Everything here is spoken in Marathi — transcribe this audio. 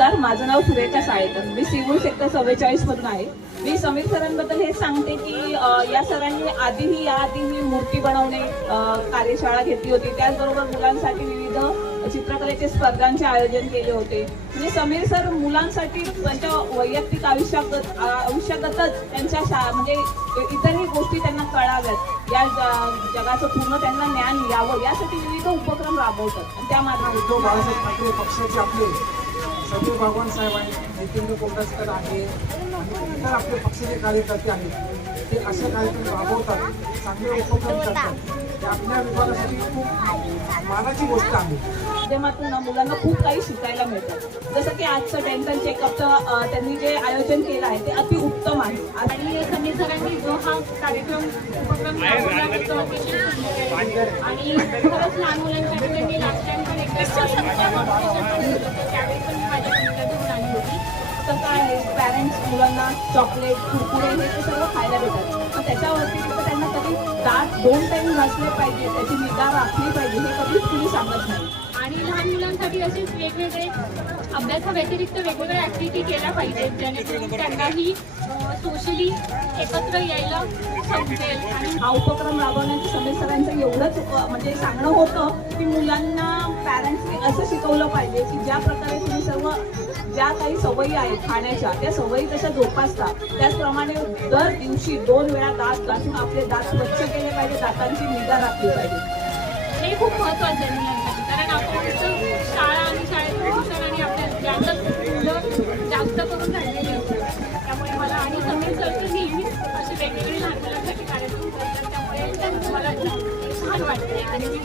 नमस्कार, माझं नाव सुरेखा साळेकर. मी सिवूर सेक्टर 44 मधून आहे. मी समीर सरांबद्दल हेच सांगते की या सरांनी याआधीही मूर्ती बनवणे कार्यशाळा घेतली होती. त्याचबरोबर मुलांसाठी विविध चित्रकलेचे स्पर्धांचे आयोजन केले होते. म्हणजे समीर सर मुलांसाठी त्यांच्या वैयक्तिक आयुष्यागतच त्यांच्या म्हणजे इतरही गोष्टी त्यांना कळाव्यात, या जगाचं पूर्ण त्यांना ज्ञान यावं यासाठी विविध उपक्रम राबवतात. त्या माध्यमातून बाळासाहेब ठाकरे पक्षाचे आपले समीर भगवान साहेब आहेत, जितेंद्र कोल्हासकर आहे आणि इतर आपले पक्षाचे कार्यकर्ते आहेत. ते असे कार्यक्रम राबवतात, चांगले उपक्रम करतात. ते आपल्या विभागासाठी खूप मानाची गोष्ट आहे. माध्यमातून मुलांना खूप काही शिकायला मिळतं. जसं की आजचं डेंटल चेकअपचं त्यांनी जे आयोजन केलं आहे ते अति उत्तम आहे. आणि समीर सरांनी जो हा कार्यक्रम उपक्रम राबवला त्याचं अतिशय सुंदर आहे. आणि खरंच लहान मुलांसाठी त्यांनी लास्ट टाइम पण त्यावेळी पण मी माझ्या मुलीला घेऊन आली होती. तर काय आहे, पॅरेंट्स मुलांना चॉकलेट कुरकुरे हे ते सर्व खायला देतात. पण त्याच्या व्यतिरिक्त त्यांना कधी दात 2 टाइम घासले पाहिजे, त्याची निगा राखली पाहिजे हे कधीच कुणी सांगत नाही. आणि लहान मुलांसाठी असेच वेगवेगळे अभ्यासाव्यतिरिक्त वेगवेगळ्या ॲक्टिव्हिटी केल्या पाहिजेत, जेणेकरून त्यांनाही सोशली एकत्र यायला समजेल. आणि हा उपक्रम राबवण्याचं समीर सरांचं एवढंच म्हणजे सांगणं होतं की मुलांना पॅरेंट्सनी असं शिकवलं पाहिजे की ज्या प्रकारे तुम्ही सर्व ज्या काही सवयी आहेत खाण्याच्या त्या सवयी कशा जोपासता, त्याचप्रमाणे दर दिवशी 2 वेळा दात घासून आपले दात स्वच्छ केले पाहिजे, दातांची निगा राखली पाहिजे. हे खूप महत्त्वाचं आहे मुलांसाठी, कारण आपण नुसतं शाळा आणि शाळेतून ट्युशन आणि आपल्या यातच मुलं जास्त करून राहिलेली असतात. त्यामुळे मला आणि समीर सर तर नेहमीच असे वेगवेगळे लहान मुलांसाठी कार्यक्रम करतात, त्यामुळे मला खूप छान वाटते. आणि मी